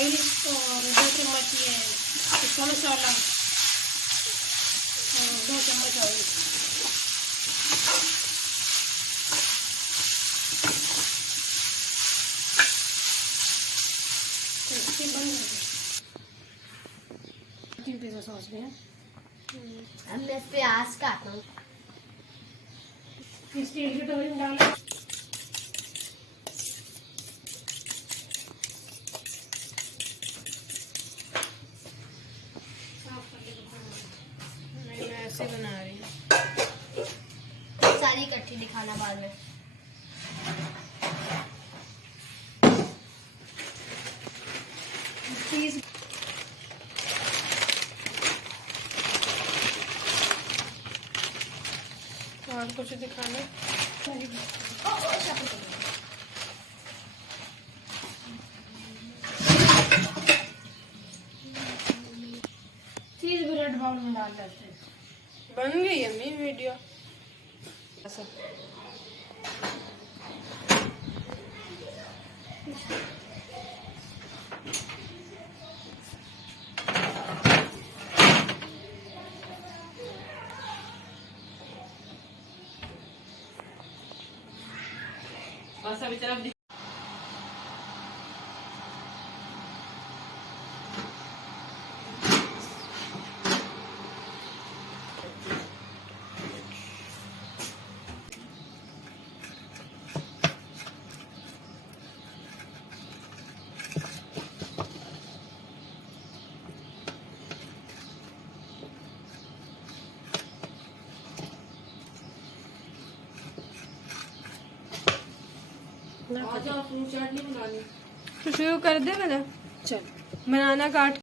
Oil और 2 चम्मच ये टिक्का मसाला और 2 चम्मच ऑयल। इसके बन गए 3 पिज़्ज़ा सॉस में। अब मैं प्याज काटता हूँ। स्टील की कटोरी में डालें। मैं ऐसे बना रही हूँ। सारी इकट्ठी दिखाना बाद में। चीज और कुछ दिखाना? चीज ब्रेड बाउल में डाल देते हैं। बन गई अम्मी वीडियो। बस अभी तरफ फ्रूट चाट नहीं बनानी तो शुरू कर दे। चल बनाना काट